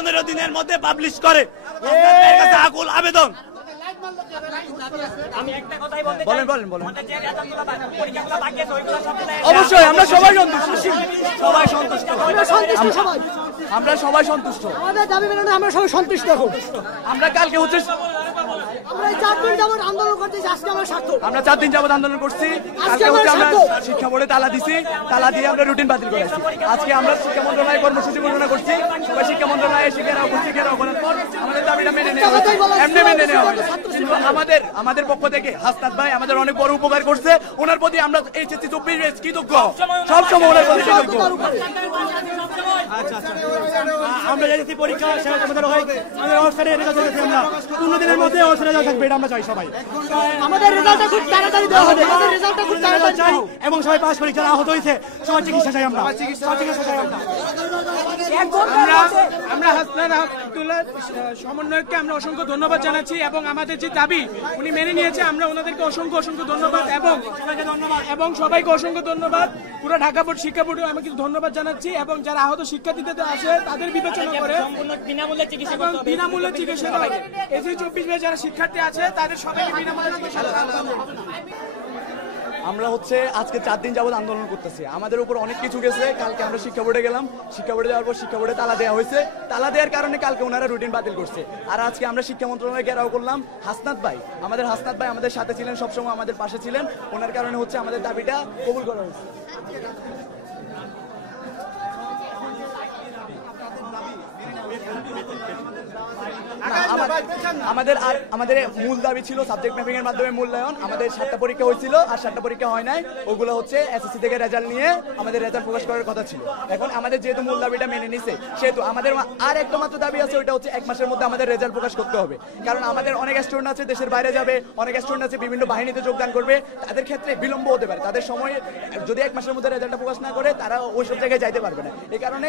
15 দিনের মধ্যে পাবলিশ করে। আকুল আবেদন। অবশ্যই আমরা সবাই সন্তুষ্ট, আমরা সবাই সন্তুষ্ট, আমাদের দাবি মেনে আমরা সবাই সন্তুষ্ট। আমরা কালকে হচ্ছে আমরা 4 দিন যাবত আন্দোলন করতেছি, আজকে আমরা সার্থক। আমরা 4 দিন যাবত আন্দোলন করছি, কালকে হচ্ছে আমরা শিক্ষা বোর্ডে তালা দিছি, তালা দিয়ে আমরা রুটিন বাতিল করেছি। আজকে আমরা শিক্ষা মন্ত্রণালয়ে কর্মসূচি ঘোষণা করছি, সবাই শিক্ষা মন্ত্রণালয়ে শিক্ষারা করার পর আমাদের দাবিটা মেনে নেওয়া হয়েছে, এমনি মেনে নেওয়া হয়েছে। কিন্তু আমাদের পক্ষ থেকে হাসনাত ভাই আমাদের অনেক বড় উপকার করছে, ওনার প্রতি আমরা এইচএসসি 24 ব্যাচ কৃতজ্ঞ, সবসময় ওনার প্রতি কৃতজ্ঞ। আমরা যাচ্ছি পরীক্ষা শেষ, আমাদের অবস্থানে রেজাল্ট চলেছে, আমরা 15 দিনের মধ্যে অবস্থা রেজাল্ট থাকবে, এটা আমরা চাই সবাই। আমাদের রেজাল্টটা খুব তাড়াতাড়ি দেওয়া হবে, আমাদের রেজাল্টটা খুব তাড়াতাড়ি চাই, এবং সবাই পাস পরীক্ষা আহত হয়েছে, সবার চিকিৎসা চাই আমরা, চিকিৎসা চাই আমরা। আমরা হাসনাত আব্দুল্লাহ সমন্বয়ককে আমরা অসংখ্য ধন্যবাদ জানাচ্ছি এবং আমাদের যে দাবি উনি মেনে নিয়েছে, আমরা ওনাদেরকে অসংখ্য ধন্যবাদ এবং সবাইকে অসংখ্য ধন্যবাদ। পুরো ঢাকা বোর্ড শিক্ষা বোর্ডে আমি কিছু ধন্যবাদ জানাচ্ছি এবং যারা আহত শিক্ষার্থীদের আছে তাদের বিবেচনা করে বিনামূল্যে চিকিৎসা এসি 24 ব্যাচ যারা শিক্ষার্থী আছে তাদের সবাইকে বিনামূল্যে চিকিৎসা। আমরা হচ্ছে আজকে 4 দিন যাবত আন্দোলন করতেছি, আমাদের উপর অনেক কিছু গেছে। কালকে আমরা শিক্ষা বোর্ডে গেলাম, শিক্ষা বোর্ডে যাওয়ার পর শিক্ষা বোর্ডে তালা দেওয়া হয়েছে, তালা দেওয়ার কারণে কালকে ওনারা রুটিন বাতিল করছে। আর আজকে আমরা শিক্ষা মন্ত্রণালয়ে ঘেরাও করলাম। হাসনাত ভাই আমাদের সাথে ছিলেন, সবসময় আমাদের পাশে ছিলেন, ওনার কারণে হচ্ছে আমাদের দাবিটা কবুল করা হয়েছে। আমাদের মূল দাবি ছিল সাবজেক্ট ম্যাপিং এর মাধ্যমে মূল্যায়ন। আমাদের 7টা পরীক্ষা হয়েছিল, আর 7টা পরীক্ষা হয় নাই, ওগুলো হচ্ছে এসএসসি থেকে রেজাল্ট নিয়ে আমাদের রেজাল্ট প্রকাশ করার কথা ছিল। এখন আমাদের যেহেতু মূল দাবিটা মেনে নিছে, সেহেতু আমাদের আর একটা মাত্র দাবি আছে, ওইটা হচ্ছে 1 মাসের মধ্যে আমাদের রেজাল্ট প্রকাশ করতে হবে। কারণ আমাদের অনেক স্টুডেন্ট আছে দেশের বাইরে যাবে, অনেক স্টুডেন্ট আছে বিভিন্ন বাহিনীতে যোগদান করবে, তাদের ক্ষেত্রে বিলম্ব হতে পারে, তাদের সময় যদি 1 মাসের মধ্যে রেজাল্টটা প্রকাশ না করে তারা ওইসব জায়গায় যাইতে পারবে না। এই কারণে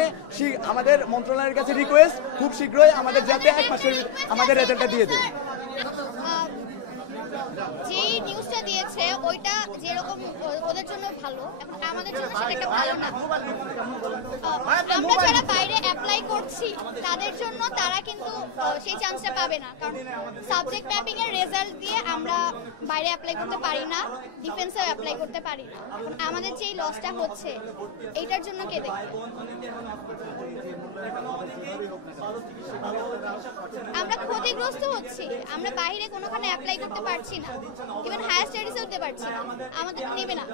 আমাদের মন্ত্রণালয়ের কাছে রিকোয়েস্ট, খুব শীঘ্রই আমাদের যাতে 1 মাসের আমাদের রেজাল্টটা দিয়ে দেয়। যে নিউজটা দিয়েছে ওইটা যেরকম ওদের জন্য ভালো, এখন আমাদের জন্য সেটা একটা ভালো না। আমরা যারা বাইরে অ্যাপ্লাই করছি তাদের জন্য তারা কিন্তু সেই চান্সটা পাবে না, কারণ সাবজেক্ট ম্যাপিং এর রেজাল্ট দিয়ে আমরা বাইরে অ্যাপ্লাই করতে পারি না, ডিফেন্সেও অ্যাপ্লাই করতে পারি না। এখন আমাদের যেই লসটা হচ্ছে এইটার জন্য কে দেখবে? আমরা ক্ষতিগ্রস্ত হচ্ছি, আমরা বাইরে কোনোখানে অ্যাপ্লাই করতে পারছি না, ইভেন হায়ার স্টাডিজেও দিতে পারছি না, আমাদের নেবে না।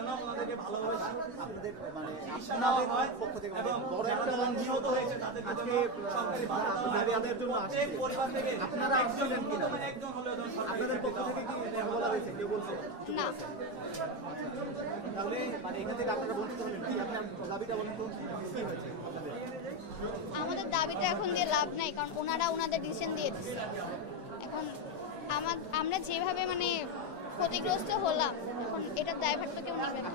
আমাদের দাবিটা এখন দিয়ে লাভ নাই, কারণ ওনারা ওনাদের ডিসিশন দিয়ে দিচ্ছে। এখন আমরা যেভাবে ক্ষতিগ্রস্ত হলাম, এখন এটার দায়ভার তো কেউ নেবে না।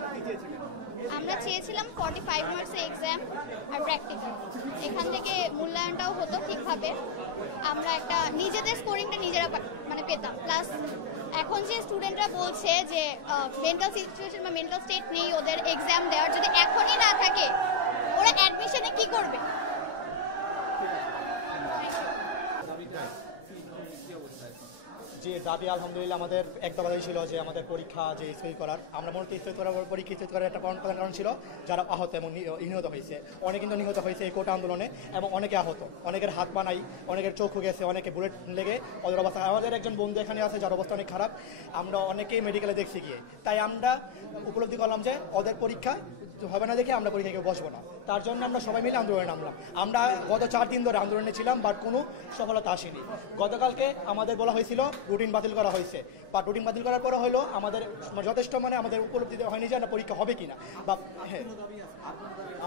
আমরা চেয়েছিলাম 45 মার্কসের এক্সাম আর প্র্যাকটিক্যাল, এখান থেকে মূল্যায়নটাও হতো ঠিকভাবে, আমরা একটা নিজেদের স্কোরিংটা নিজেরা পেতাম। প্লাস এখন যে স্টুডেন্টরা বলছে যে মেন্টাল সিচুয়েশন বা মেন্টাল স্টেট নেই ওদের এক্সাম দেওয়ার, যদি এখনই না থাকে ওরা অ্যাডমিশনে কি করবে? যে দাবি আলহামদুলিল্লাহ আমাদের একটা কথাই ছিল যে আমাদের পরীক্ষা যে স্থগিত করার, আমরা মূলত স্থগিত করার পরীক্ষা স্থগিত করার একটা প্রধান কারণ ছিল যারা আহত এবং নিহত হয়েছে, অনেকে কিন্তু নিহত হয়েছে এই কোটা আন্দোলনে, এবং অনেকে আহত, অনেকের হাত পা নাই, অনেকের চোখ গেছে, অনেকে বুলেট লেগে ওদের অবস্থা। আমাদের একজন বন্ধু এখানে আছে যার অবস্থা অনেক খারাপ, আমরা অনেকেই মেডিকেলে দেখছি গিয়ে, তাই আমরা উপলব্ধি করলাম যে ওদের পরীক্ষা হবে না দেখে আমরা পরীক্ষায় কেউ বসবো না, তার জন্য আমরা সবাই মিলে আন্দোলনে নামলাম। আমরা গত 4 দিন ধরে আন্দোলনে ছিলাম, বাট কোনো সফলতা আসেনি। গতকালকে আমাদের বলা হয়েছিল রুটিন বাতিল করা হয়েছে, বাট রুটিন বাতিল করার পরে হলো আমাদের যথেষ্ট আমাদের উপলব্ধি হয়নি যে পরীক্ষা হবে কিনা। বা হ্যাঁ,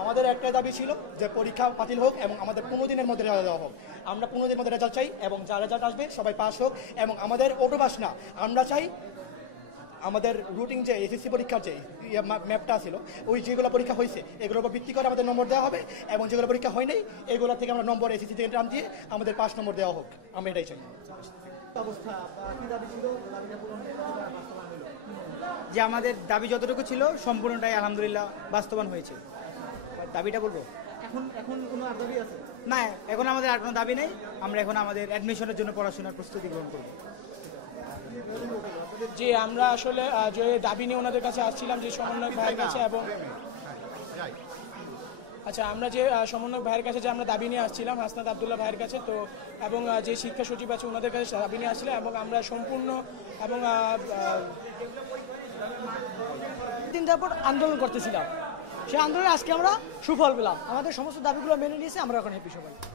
আমাদের একটা দাবি ছিল যে পরীক্ষা বাতিল হোক এবং আমাদের 15 দিনের মধ্যে রেজাল্ট দেওয়া হোক। আমরা 15 দিনের মধ্যে রেজাল্ট চাই, এবং যা রেজাল্ট আসবে সবাই পাস হোক, এবং আমাদের অটোপাস না, আমরা চাই আমাদের রুটিন যে এসএসসি পরীক্ষার যে ম্যাপটা ছিল, ওই যেগুলো পরীক্ষা হয়েছে এগুলোর উপর ভিত্তি করে আমাদের নম্বর দেওয়া হবে, এবং যেগুলো পরীক্ষা হয় নাই এগুলো থেকে আমরা নম্বর এসএসসি থেকে টান দিয়ে আমাদের 5 নম্বর দেওয়া হোক, আমরা এটাই চাই। যে আমাদের দাবি যতটুকু ছিল সম্পূর্ণটাই আলহামদুলিল্লাহ বাস্তবায়ন হয়েছে। দাবিটা বলবো এখন কোনো আর দাবি আছে? না, এখন আমাদের আর কোনো দাবি নেই। আমরা এখন আমাদের অ্যাডমিশনের জন্য পড়াশোনার প্রস্তুতি গ্রহণ করব। যে আমরা আসলে যে দাবি নিয়ে ওনাদের কাছে আসছিলাম যে সমন্বয়ক ভাইয়ের কাছে, এবং আচ্ছা আমরা যে সমন্বয়ক ভাইয়ের কাছে যে আমরা দাবি নিয়ে আসছিলাম হাসনাত আব্দুল্লাহ ভাইয়ের কাছে, তো এবং যে শিক্ষা সচিব আছে ওনাদের কাছে দাবি নিয়ে আসছিলাম, এবং আমরা সম্পূর্ণ এবং 3 পর আন্দোলন করতেছিলাম, সেই আন্দোলনে আজকে আমরা সুফল পেলাম। আমাদের সমস্ত দাবিগুলো মেনে নিয়েছে, আমরা এখন হ্যাপি সবাই।